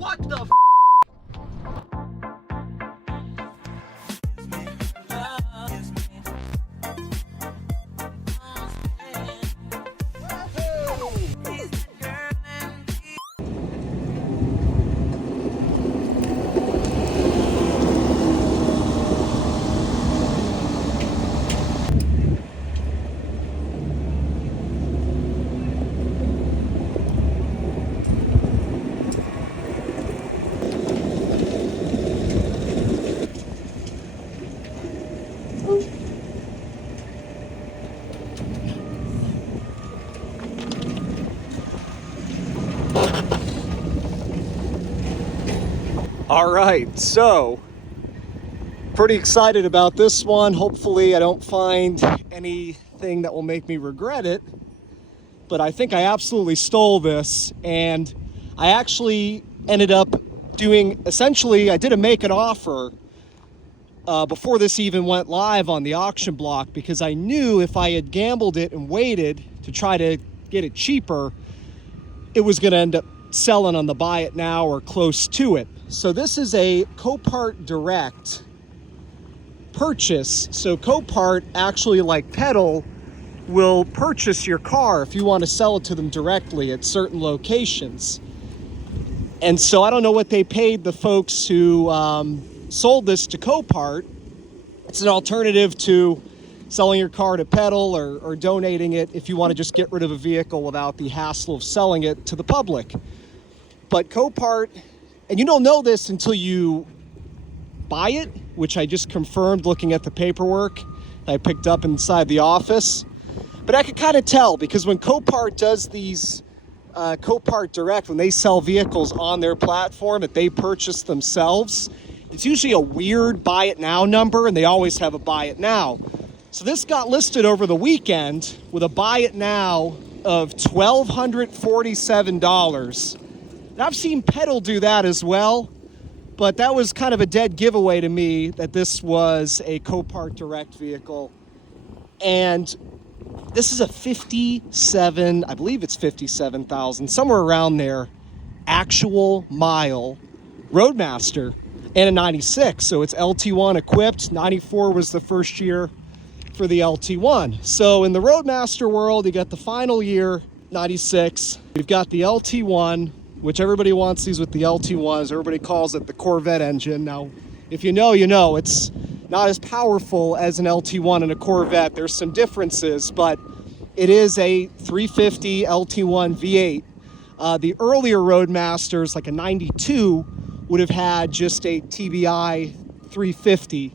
What the f? All right, so pretty excited about this one. Hopefully I don't find anything that will make me regret it, but I think I absolutely stole this, and I actually ended up doing, essentially, I did a make an offer before this even went live on the auction block, because I knew if I had gambled it and waited to try to get it cheaper, it was going to end up selling on the buy it now or close to it. So this is a Copart direct purchase. So Copart, actually, like Pedal, will purchase your car if you want to sell it to them directly at certain locations. And so I don't know what they paid the folks who sold this to Copart. It's an alternative to selling your car to Pedal or donating it if you want to just get rid of a vehicle without the hassle of selling it to the public. But Copart, and you don't know this until you buy it, which I just confirmed looking at the paperwork I picked up inside the office. But I could kind of tell, because when Copart does these Copart Direct, when they sell vehicles on their platform that they purchase themselves, it's usually a weird buy it now number, and they always have a buy it now. So this got listed over the weekend with a buy it now of $1,247. And I've seen Pedal do that as well, but that was kind of a dead giveaway to me that this was a Copart Direct vehicle. And this is a 57, I believe it's 57,000, somewhere around there, actual mile Roadmaster, and a 96. So it's LT1 equipped. 94 was the first year for the LT1. So in the Roadmaster world, you got the final year, 96. You've got the LT1, which everybody wants these with the LT1s. Everybody calls it the Corvette engine. Now, if you know, you know. It's not as powerful as an LT1 and a Corvette. There's some differences, but it is a 350 LT1 V8. The earlier Roadmasters, like a 92, would have had just a TBI 350,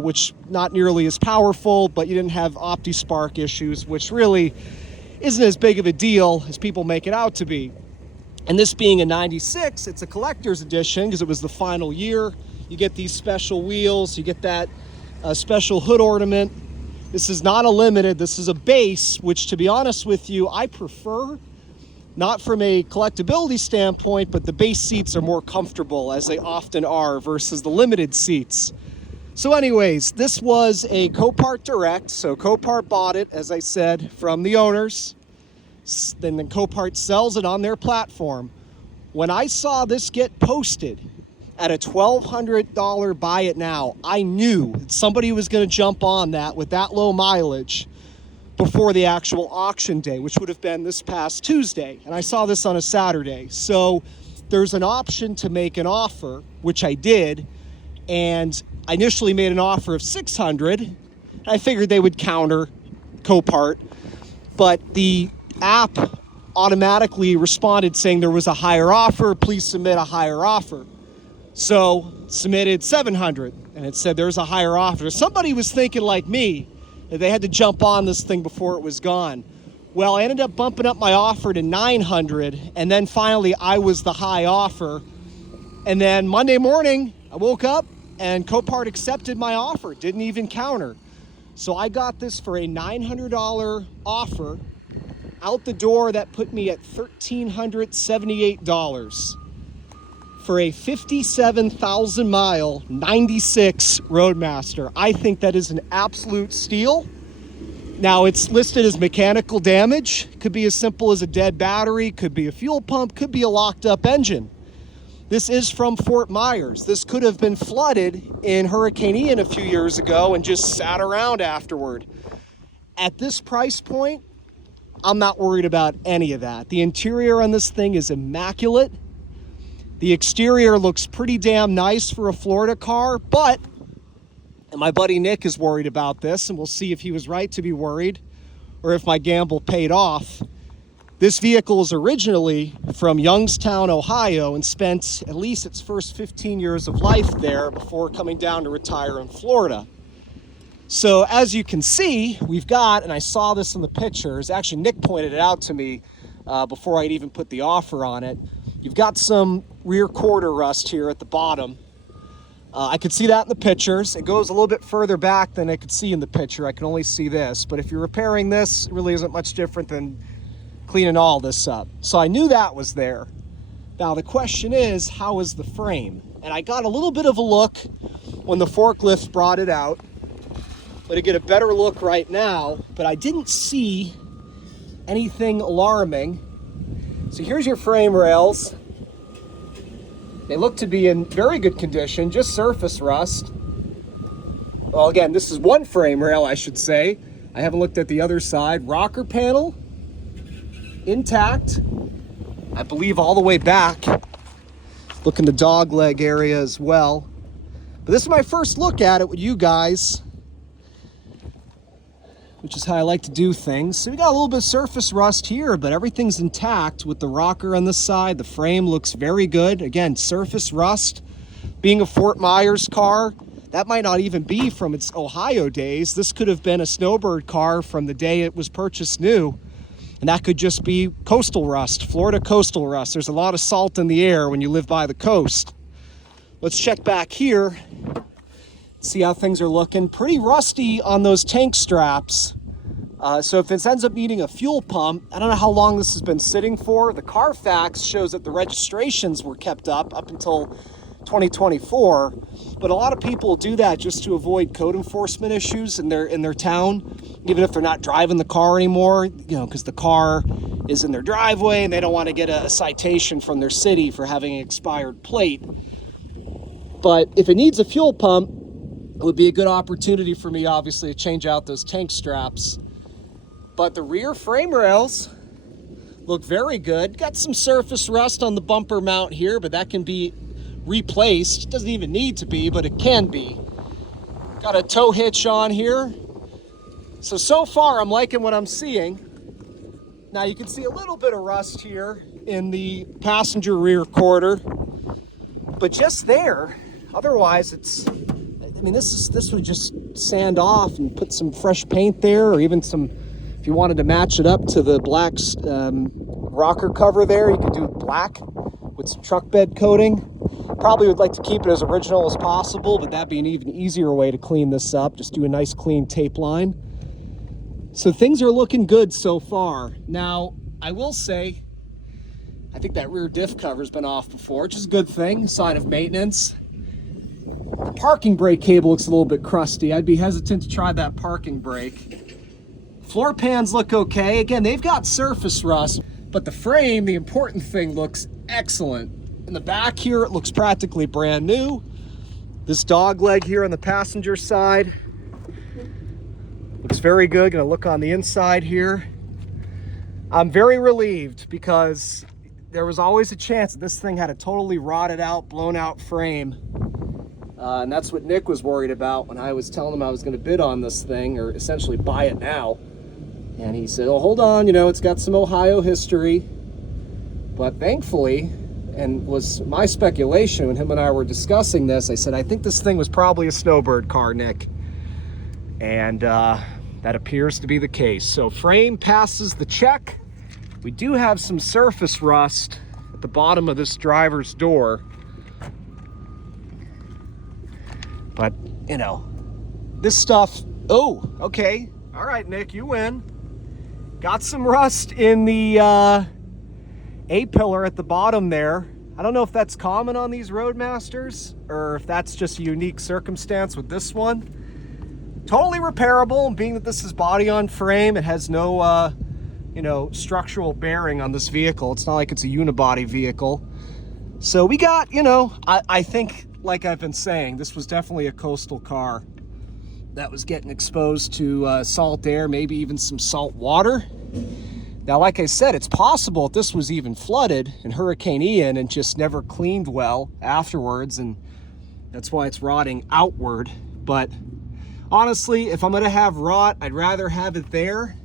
which not nearly as powerful, but you didn't have OptiSpark issues, which really isn't as big of a deal as people make it out to be. And this being a 96, it's a collector's edition because it was the final year. You get these special wheels, you get that special hood ornament. This is not a limited, this is a base, which, to be honest with you, I prefer. Not from a collectability standpoint, but the base seats are more comfortable, as they often are, versus the limited seats. So anyways, this was a Copart Direct. So Copart bought it, as I said, from the owners. Then Copart sells it on their platform. When I saw this get posted at a $1,200 buy it now, I knew that somebody was going to jump on that with that low mileage before the actual auction day, which would have been this past Tuesday. And I saw this on a Saturday. So there's an option to make an offer, which I did. And I initially made an offer of $600. I figured they would counter Copart, but the app automatically responded saying there was a higher offer. Please submit a higher offer. So submitted $700, and it said there's a higher offer. Somebody was thinking like me that they had to jump on this thing before it was gone. Well, I ended up bumping up my offer to $900, and then finally I was the high offer. And then Monday morning, I woke up and Copart accepted my offer, didn't even counter. So I got this for a $900 offer. Out the door, that put me at $1,378 for a 57,000 mile 96 Roadmaster. I think that is an absolute steal. Now, it's listed as mechanical damage. Could be as simple as a dead battery, could be a fuel pump, could be a locked up engine. This is from Fort Myers. This could have been flooded in Hurricane Ian a few years ago and just sat around afterward. At this price point, I'm not worried about any of that. The interior on this thing is immaculate. The exterior looks pretty damn nice for a Florida car, but, and my buddy Nick is worried about this, and we'll see if he was right to be worried or if my gamble paid off. This vehicle is originally from Youngstown, Ohio, and spent at least its first 15 years of life there before coming down to retire in Florida. So as you can see, we've got, and I saw this in the pictures, actually Nick pointed it out to me before I'd even put the offer on it. You've got some rear quarter rust here at the bottom. I could see that in the pictures. It goes a little bit further back than I could see in the picture. I can only see this, but if you're repairing this, it really isn't much different than cleaning all this up. So I knew that was there. Now the question is, how is the frame? And I got a little bit of a look when the forklift brought it out, but to get a better look right now, but I didn't see anything alarming. So here's your frame rails. They look to be in very good condition, just surface rust. Well, again, this is one frame rail, I should say. I haven't looked at the other side. Rocker panel, intact, I believe all the way back. Look in the dog leg area as well. But this is my first look at it with you guys, which is how I like to do things. So we got a little bit of surface rust here, but everything's intact with the rocker on this side. The frame looks very good. Again, surface rust. Being a Fort Myers car, that might not even be from its Ohio days. This could have been a Snowbird car from the day it was purchased new. And that could just be coastal rust, Florida coastal rust. There's a lot of salt in the air when you live by the coast. Let's check back here, see how things are looking. Pretty rusty on those tank straps. So if this ends up needing a fuel pump, I don't know how long this has been sitting for. The Carfax shows that the registrations were kept up until 2024, but a lot of people do that just to avoid code enforcement issues in their town, even if they're not driving the car anymore, you know, because the car is in their driveway and they don't want to get a citation from their city for having an expired plate. But if it needs a fuel pump, it would be a good opportunity for me, obviously, to change out those tank straps. But the rear frame rails look very good. Got some surface rust on the bumper mount here, but that can be replaced. Doesn't even need to be, but it can be. Got a tow hitch on here. So far I'm liking what I'm seeing. Now you can see a little bit of rust here in the passenger rear quarter, but just there. Otherwise it's, I mean, this would just sand off and put some fresh paint there, or even some, if you wanted to match it up to the black rocker cover there, you could do black with some truck bed coating. Probably would like to keep it as original as possible, but that'd be an even easier way to clean this up. Just do a nice clean tape line. So things are looking good so far. Now, I will say, I think that rear diff cover's been off before, which is a good thing, sign of maintenance. The parking brake cable looks a little bit crusty. I'd be hesitant to try that parking brake. Floor pans look okay. Again, they've got surface rust, but the frame, the important thing, looks excellent. In the back here, it looks practically brand new. This dog leg here on the passenger side looks very good. Gonna look on the inside here. I'm very relieved because there was always a chance that this thing had a totally rotted out, blown out frame. And that's what Nick was worried about when I was telling him I was gonna bid on this thing, or essentially buy it now. And he said, oh, hold on, you know, it's got some Ohio history. But thankfully, and was my speculation when him and I were discussing this, I said, I think this thing was probably a Snowbird car, Nick. And that appears to be the case. So frame passes the check. We do have some surface rust at the bottom of this driver's door. But, you know, this stuff, oh, okay. All right, Nick, you win. Got some rust in the A-pillar at the bottom there. I don't know if that's common on these Roadmasters or if that's just a unique circumstance with this one. Totally repairable, being that this is body on frame. It has no, you know, structural bearing on this vehicle. It's not like it's a unibody vehicle. So we got, you know, I think, like I've been saying, this was definitely a coastal car that was getting exposed to salt air, maybe even some salt water. Now, like I said, it's possible that this was even flooded in Hurricane Ian and just never cleaned well afterwards, and that's why it's rotting outward. But honestly, if I'm gonna have rot, I'd rather have it there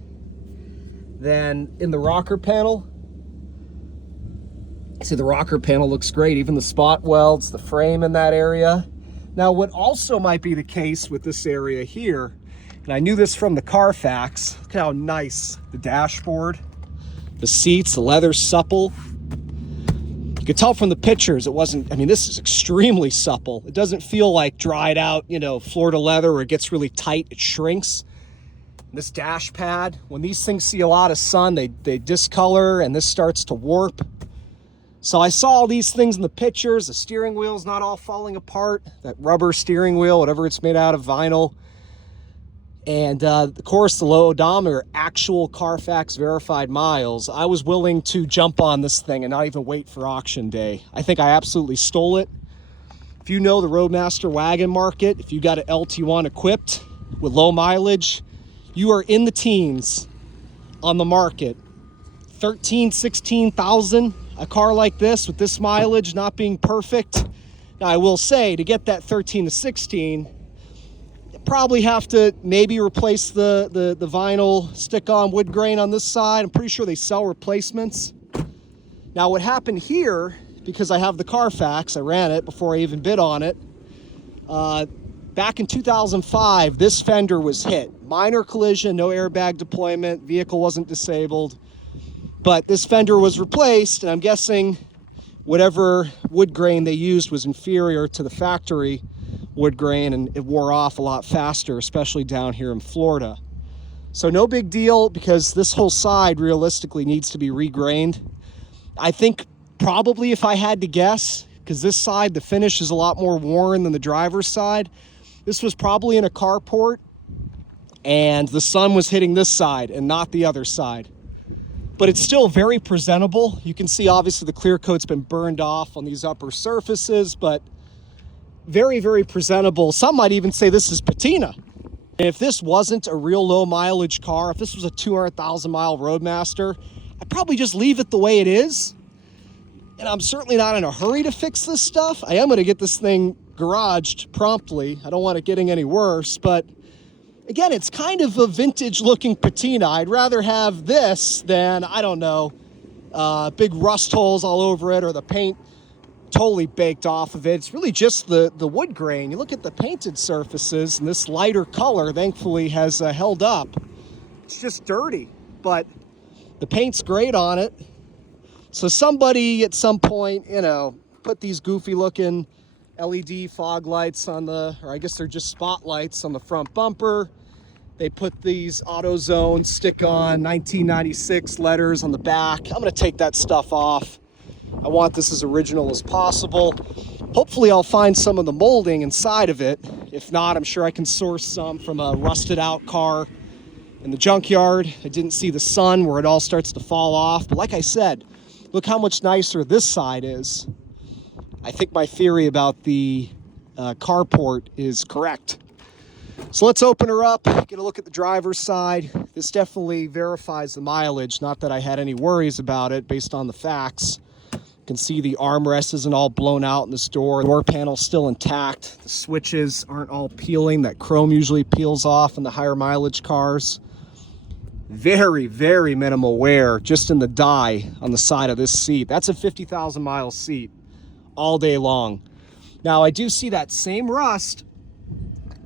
than in the rocker panel. See, the rocker panel looks great, even the spot welds, the frame in that area. Now, what also might be the case with this area here, and I knew this from the Carfax, look how nice the dashboard, the seats, the leather's supple. You could tell from the pictures it wasn't, I mean, this is extremely supple. It doesn't feel like dried out, you know, Florida leather where it gets really tight, it shrinks. This dash pad, when these things see a lot of sun, they discolor and this starts to warp. So I saw all these things in the pictures. The steering wheel's not all falling apart. That rubber steering wheel, whatever it's made out of, vinyl. And of course, the low odometer, actual Carfax verified miles. I was willing to jump on this thing and not even wait for auction day. I think I absolutely stole it. If you know the Roadmaster wagon market, if you got an LT1 equipped with low mileage, you are in the teens on the market. 13, 16,000. A car like this with this mileage not being perfect. Now I will say, to get that 13 to 16, you probably have to maybe replace the vinyl stick-on wood grain on this side. I'm pretty sure they sell replacements. Now what happened here, because I have the Carfax, I ran it before I even bid on it. Back in 2005, this fender was hit. Minor collision, no airbag deployment, vehicle wasn't disabled. But this fender was replaced, and I'm guessing whatever wood grain they used was inferior to the factory wood grain, and it wore off a lot faster, especially down here in Florida. So no big deal, because this whole side realistically needs to be regrained. I think probably, if I had to guess, because this side, the finish is a lot more worn than the driver's side, this was probably in a carport, and the sun was hitting this side and not the other side. But it's still very presentable. You can see obviously the clear coat's been burned off on these upper surfaces, but very, very presentable. Some might even say this is patina. And if this wasn't a real low mileage car, if this was a 200,000 mile Roadmaster, I'd probably just leave it the way it is. And I'm certainly not in a hurry to fix this stuff. I am gonna get this thing garaged promptly. I don't want it getting any worse, but again, it's kind of a vintage looking patina. I'd rather have this than, I don't know, big rust holes all over it or the paint totally baked off of it. It's really just the wood grain. You look at the painted surfaces, and this lighter color, thankfully, has held up. It's just dirty, but the paint's great on it. So somebody at some point, you know, put these goofy looking LED fog lights on the, or I guess they're just spotlights on the front bumper. They put these AutoZone stick-on 1996 letters on the back. I'm gonna take that stuff off. I want this as original as possible. Hopefully I'll find some of the molding inside of it. If not, I'm sure I can source some from a rusted out car in the junkyard. I didn't see the sun where it all starts to fall off. But like I said, look how much nicer this side is. I think my theory about the carport is correct. So let's open her up, get a look at the driver's side. This definitely verifies the mileage. Not that I had any worries about it based on the facts. You can see the armrest isn't all blown out in this door. The door panel's still intact. The switches aren't all peeling. That chrome usually peels off in the higher mileage cars. Very, very minimal wear just in the die on the side of this seat. That's a 50,000 mile seat all day long. Now I do see that same rust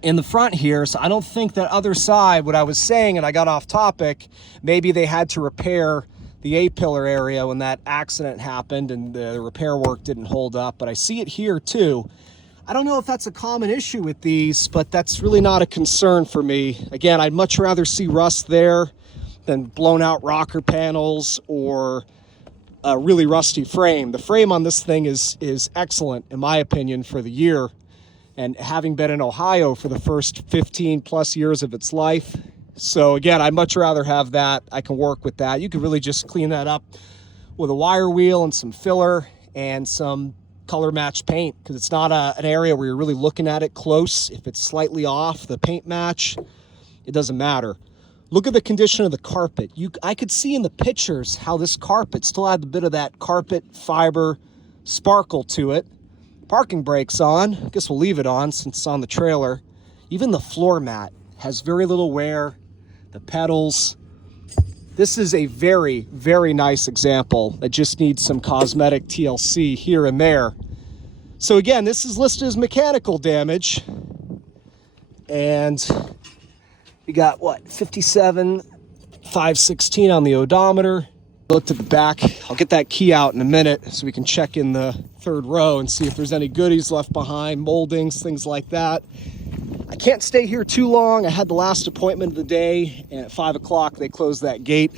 in the front here, so I don't think that other side, what I was saying, and I got off topic, maybe they had to repair the A-pillar area when that accident happened and the repair work didn't hold up, but I see it here too. I don't know if that's a common issue with these, but that's really not a concern for me. Again, I'd much rather see rust there than blown out rocker panels or a really rusty frame. The frame on this thing is excellent, in my opinion, for the year. And having been in Ohio for the first 15 plus years of its life. So again, I'd much rather have that. I can work with that. You can really just clean that up with a wire wheel and some filler and some color match paint, because it's not an area where you're really looking at it close. If it's slightly off the paint match, it doesn't matter. Look at the condition of the carpet. I could see in the pictures how this carpet still had a bit of that carpet fiber sparkle to it. Parking brakes on. I guess we'll leave it on since it's on the trailer. Even the floor mat has very little wear. The pedals. This is a very, very nice example that just needs some cosmetic TLC here and there. So again, this is listed as mechanical damage. And you got what, 57,516 on the odometer. Looked at the back. I'll get that key out in a minute so we can check in the third row and see if there's any goodies left behind, moldings, things like that. I can't stay here too long. I had the last appointment of the day, and at 5 o'clock they closed that gate.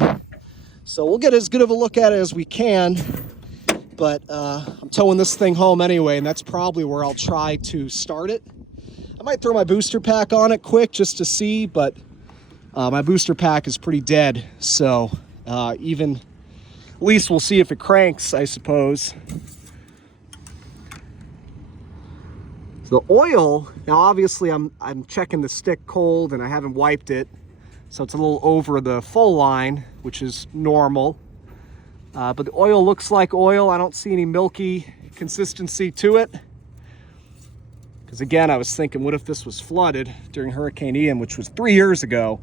So we'll get as good of a look at it as we can. But I'm towing this thing home anyway, and that's probably where I'll try to start it. I might throw my booster pack on it quick just to see, but my booster pack is pretty dead. So at least we'll see if it cranks, I suppose. The oil, now obviously I'm checking the stick cold and I haven't wiped it, so it's a little over the full line, which is normal. But the oil looks like oil. I don't see any milky consistency to it. Because again, I was thinking, what if this was flooded during Hurricane Ian, which was 3 years ago?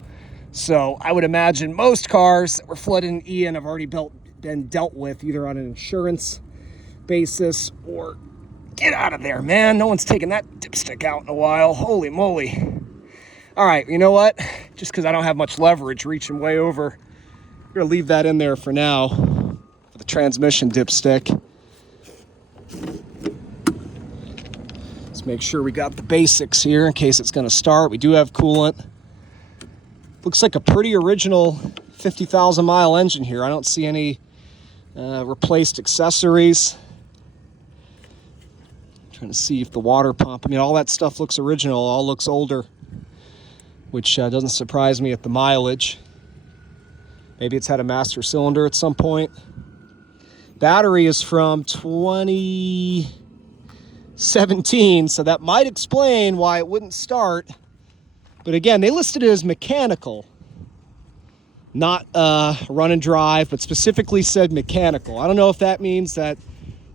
So I would imagine most cars that were flooded in Ian have already been dealt with either on an insurance basis or... Get out of there, man. No one's taken that dipstick out in a while. Holy moly. All right, you know what? Just because I don't have much leverage reaching way over, we're going to leave that in there for now for the transmission dipstick. Let's make sure we got the basics here in case it's going to start. We do have coolant. Looks like a pretty original 50,000 mile engine here. I don't see any replaced accessories. Trying to see if the water pump, I mean, all that stuff looks original, all looks older, which doesn't surprise me at the mileage. Maybe it's had a master cylinder at some point. Battery is from 2017, so that might explain why it wouldn't start. But again, they listed it as mechanical, not run and drive, but specifically said mechanical. I don't know if that means that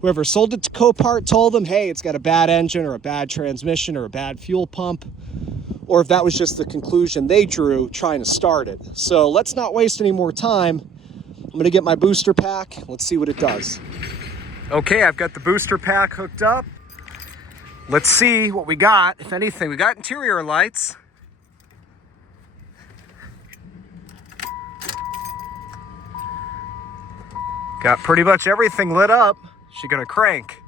whoever sold it to Copart told them, hey, it's got a bad engine or a bad transmission or a bad fuel pump, or if that was just the conclusion they drew trying to start it. So let's not waste any more time. I'm going to get my booster pack. Let's see what it does. Okay, I've got the booster pack hooked up. Let's see what we got, if anything. We got interior lights. Got pretty much everything lit up. She gonna crank.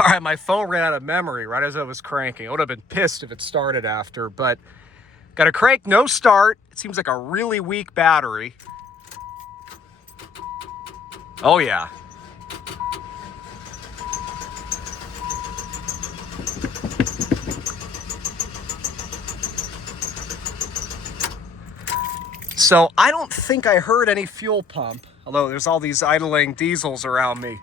All right, my phone ran out of memory right as I was cranking. I would have been pissed if it started after, but got a crank, no start. It seems like a really weak battery. Oh yeah. So I don't think I heard any fuel pump, although there's all these idling diesels around me.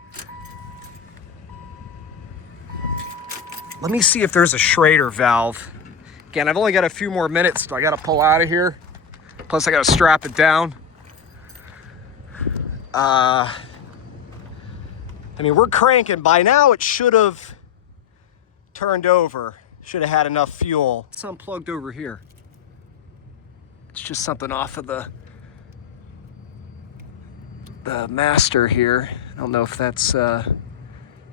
Let me see if there's a Schrader valve. Again, I've only got a few more minutes, so I gotta pull out of here. Plus I gotta strap it down. I mean, we're cranking. By now it should have turned over. Should have had enough fuel. It's unplugged over here. It's just something off of the master here. I don't know if that's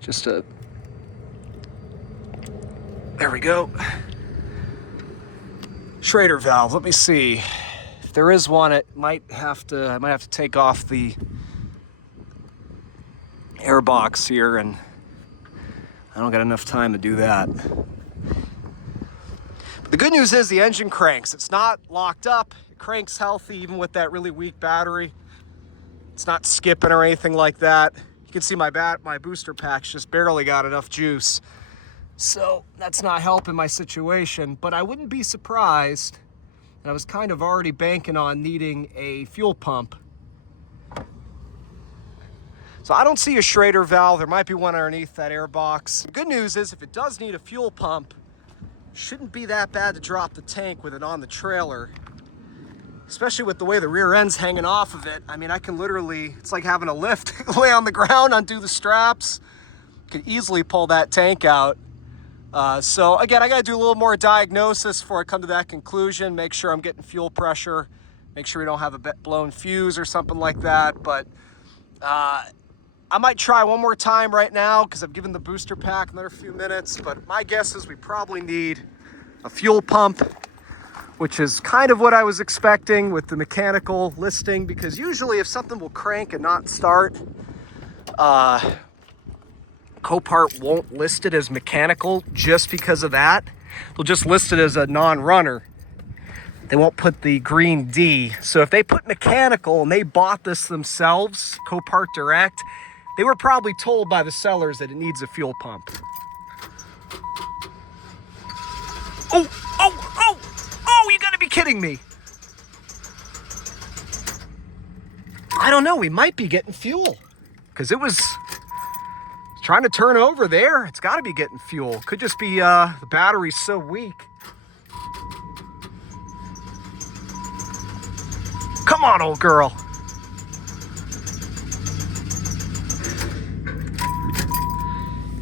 just a... There we go. Schrader valve. Let me see. If there is one, I might have to take off the air box here, and I don't got enough time to do that. The good news is the engine cranks. It's not locked up. It cranks healthy even with that really weak battery. It's not skipping or anything like that. You can see my booster pack's just barely got enough juice. So that's not helping my situation, but I wouldn't be surprised. and I was kind of already banking on needing a fuel pump. So I don't see a Schrader valve. There might be one underneath that air box. The good news is if it does need a fuel pump, shouldn't be that bad to drop the tank with it on the trailer, especially with the way the rear end's hanging off of it. I mean, I can literally, it's like having a lift, lay on the ground, undo the straps, could easily pull that tank out. So again, I gotta do a little more diagnosis before I come to that conclusion, make sure I'm getting fuel pressure, make sure we don't have a blown fuse or something like that. But I might try one more time right now because I've given the booster pack another few minutes, but my guess is we probably need a fuel pump, which is kind of what I was expecting with the mechanical listing, because usually if something will crank and not start, Copart won't list it as mechanical just because of that. They'll just list it as a non-runner. They won't put the green D. So if they put mechanical and they bought this themselves, Copart Direct, they were probably told by the sellers that it needs a fuel pump. Oh, you gotta be kidding me. I don't know, we might be getting fuel because it was trying to turn over there. It's gotta be getting fuel. Could just be the battery's so weak. Come on, old girl.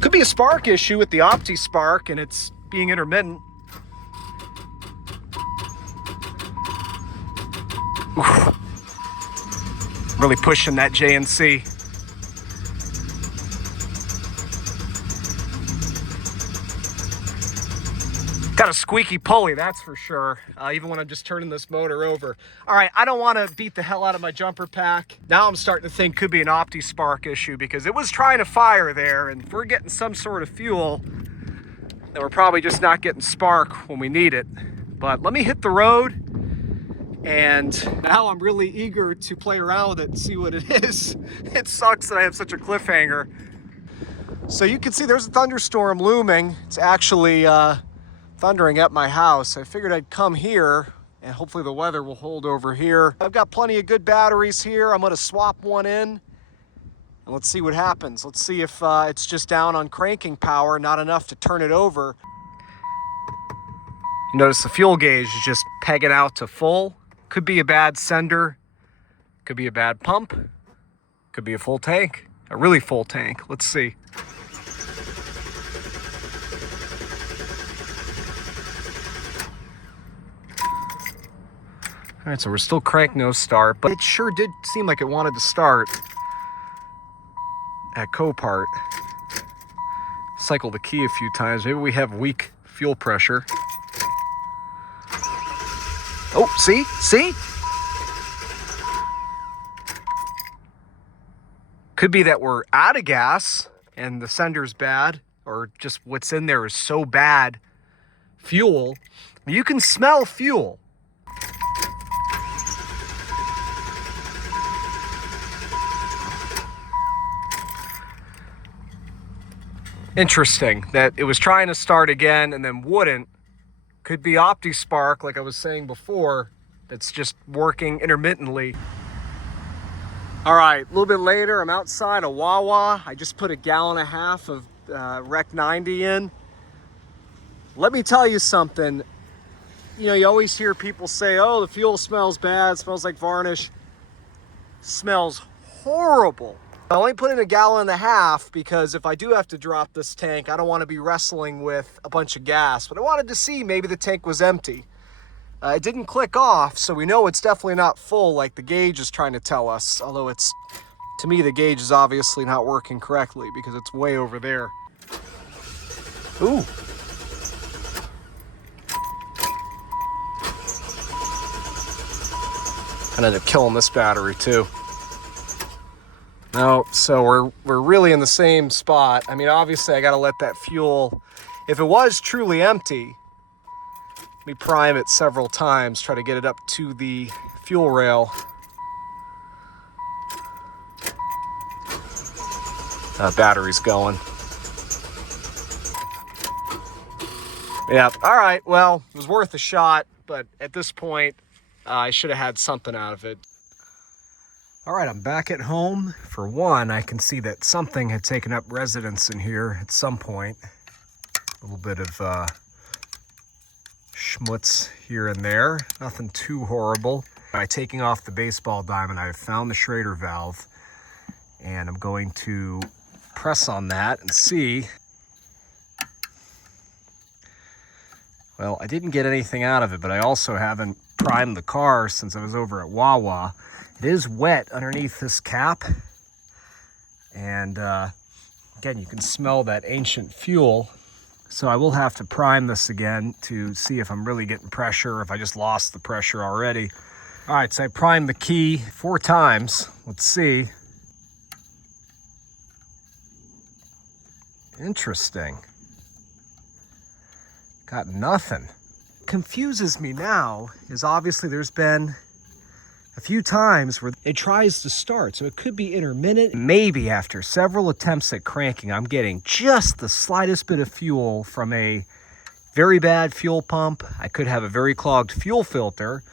Could be a spark issue with the Opti spark and it's being intermittent. Oof. Really pushing that JNC. Got a squeaky pulley, that's for sure, even when I'm just turning this motor over. All right, I don't want to beat the hell out of my jumper pack. Now I'm starting to think could be an Opti spark issue because it was trying to fire there, and if we're getting some sort of fuel, then we're probably just not getting spark when we need it. But let me hit the road, and now I'm really eager to play around with it and see what it is. It sucks that I have such a cliffhanger. So you can see there's a thunderstorm looming. It's actually thundering at my house. I figured I'd come here and hopefully the weather will hold over here. I've got plenty of good batteries here. I'm gonna swap one in and let's see what happens. Let's see if it's just down on cranking power, not enough to turn it over. You notice the fuel gauge is just pegging out to full. Could be a bad sender, could be a bad pump, could be a full tank, a really full tank. Let's see. All right, so we're still crank no start, but it sure did seem like it wanted to start at Copart. Cycle the key a few times. Maybe we have weak fuel pressure. Oh, see? Could be that we're out of gas and the sender's bad, or just what's in there is so bad. Fuel. You can smell fuel. Interesting that it was trying to start again and then wouldn't. Could be Opti spark, like I was saying before, that's just working intermittently. All right, a little bit later, I'm outside a Wawa. I just put 1.5 gallons of Rec 90 in. Let me tell you something. You know, you always hear people say, oh, the fuel smells bad, smells like varnish. Smells horrible. I only put in 1.5 gallons because if I do have to drop this tank, I don't want to be wrestling with a bunch of gas. But I wanted to see maybe the tank was empty. It didn't click off, so we know it's definitely not full like the gauge is trying to tell us. Although it's, to me, the gauge is obviously not working correctly because it's way over there. Ooh. I ended up killing this battery too. No, so we're really in the same spot. I mean, obviously I gotta let that fuel, if it was truly empty, let me prime it several times, try to get it up to the fuel rail. Battery's going. Yeah, all right, well, it was worth a shot. but at this point, I should have had something out of it. All right, I'm back at home. For one, I can see that something had taken up residence in here at some point. A little bit of schmutz here and there, nothing too horrible. By taking off the baseball diamond, I have found the Schrader valve, and I'm going to press on that and see. Well, I didn't get anything out of it, but I also haven't primed the car since I was over at Wawa. It is wet underneath this cap, and again, you can smell that ancient fuel. So I will have to prime this again to see if I'm really getting pressure, or if I just lost the pressure already. All right, so I primed the key 4 times. Let's see. Interesting. Got nothing. Confuses me now is obviously there's been a few times where it tries to start, so it could be intermittent. Maybe after several attempts at cranking, I'm getting just the slightest bit of fuel from a very bad fuel pump. I could have a very clogged fuel filter.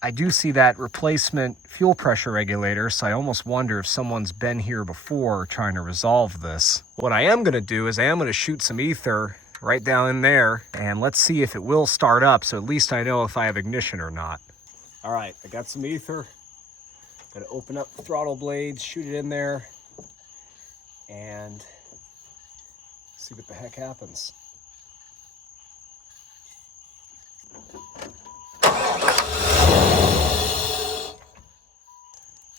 I do see that replacement fuel pressure regulator, so I almost wonder if someone's been here before trying to resolve this. What I am gonna do is I am gonna shoot some ether right down in there, and let's see if it will start up, so at least I know if I have ignition or not. All right, I got some ether. Gonna open up the throttle blades, shoot it in there, and see what the heck happens.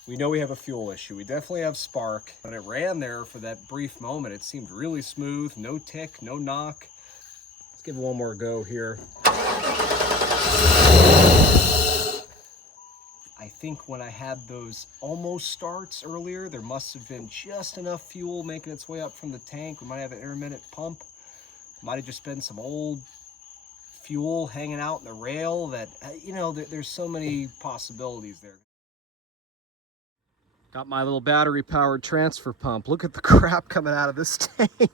We know we have a fuel issue. We definitely have spark. When it ran there for that brief moment, it seemed really smooth, no tick, no knock. Let's give it one more go here. I think when I had those almost starts earlier, there must have been just enough fuel making its way up from the tank. We might have an intermittent pump. Might have just been some old fuel hanging out in the rail that, you know, there's so many possibilities there. Got my little battery powered transfer pump. Look at the crap coming out of this tank.